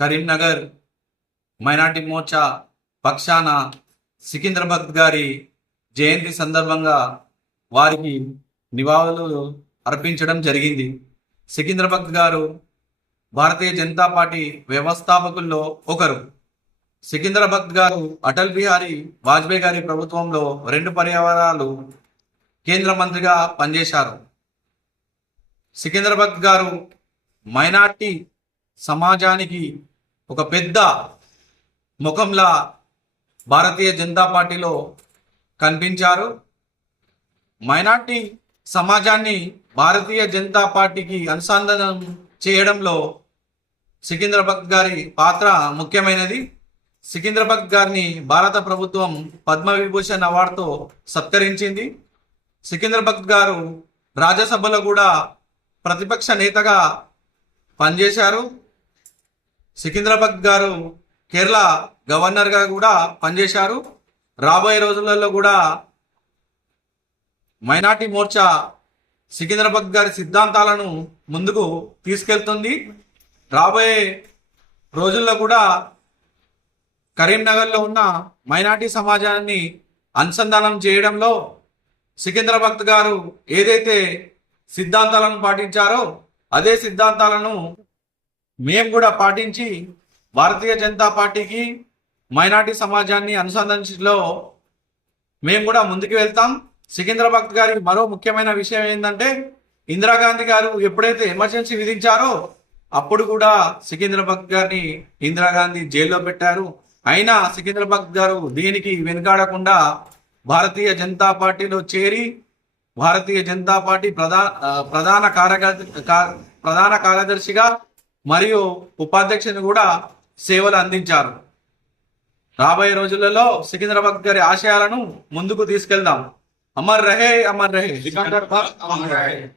Karimnagar minority Morcha పక్షాన సికింద్రాబాద్ గారి జయంతి సందర్భంగా వారికి నివాళులు అర్పించడం జరిగింది. సికింద్రాబాద్ గారు భారతీయ జనతా పార్టీ వ్యవస్థాపకుల్లో ఒకరు. సికింద్రాబాద్ గారు అటల్ బిహారీ వాజ్పేయి గారి ప్రభుత్వంలో రెండు పర్యావరణాలు కేంద్ర మంత్రిగా పనిచేశారు. సికింద్రాబాద్ గారు మైనార్టీ సమాజానికి ఒక పెద్ద ముఖంలా భారతీయ జనతా పార్టీలో కనిపించారు. మైనార్టీ సమాజాన్ని భారతీయ జనతా పార్టీకి అనుసంధానం చేయడంలో సికింద్రాబాద్ గారి పాత్ర ముఖ్యమైనది. సికింద్రాబాద్ గారిని భారత ప్రభుత్వం పద్మవిభూషణ్ అవార్డుతో సత్కరించింది. సికింద్రాబాద్ గారు రాజ్యసభలో కూడా ప్రతిపక్ష నేతగా పనిచేశారు. సికింద్రాబాద్ గారు కేరళ గవర్నర్గా కూడా పనిచేశారు. రాబోయే రోజులలో కూడా మైనార్టీ మోర్చా సికింద్రాబాద్ గారి సిద్ధాంతాలను ముందుకు తీసుకెళ్తుంది. రాబోయే రోజుల్లో కూడా కరీంనగర్లో ఉన్న మైనార్టీ సమాజాన్ని అనుసంధానం చేయడంలో సికింద్రాబాద్ గారు ఏదైతే సిద్ధాంతాలను పాటించారో అదే సిద్ధాంతాలను మేము కూడా పాటించి భారతీయ జనతా పార్టీకి మైనార్టీ సమాజాన్ని అనుసంధానించడంలో మేము కూడా ముందుకు వెళ్తాం. సికింద్రాబాద్ గారికి మరో ముఖ్యమైన విషయం ఏంటంటే ఇందిరాగాంధీ గారు ఎప్పుడైతే ఎమర్జెన్సీ విధించారో అప్పుడు కూడా సికింద్రాబాద్ గారిని ఇందిరాగాంధీ జైల్లో పెట్టారు. అయినా సికింద్రాబాద్ గారు దీనికి వెనుకాడకుండా భారతీయ జనతా పార్టీలో చేరి భారతీయ జనతా పార్టీ ప్రధాన ప్రధాన కార్యదర్శి ప్రధాన కార్యదర్శిగా మరియు ఉపాధ్యక్షుని కూడా సేవలు అందించారు. రాబోయే రోజులలో సికింద్రాబాద్ గారి ఆశయాలను ముందుకు తీసుకెళ్దాం. అమర్ రహే అమర్ రహే. అమర్